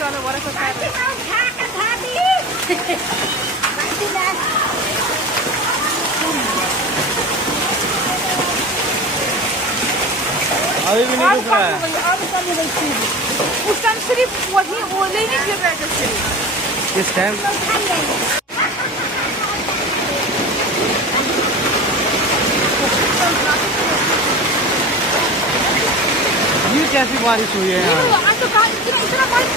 वाला बड़ा सा अभी भी नहीं दिख रहा है। उस टाइम सिर्फ वही ओले ही गिर रहे थे सिर्फ। इस टाइम ये कैसी बारिश हुई है यार। आज तो इतना बारिश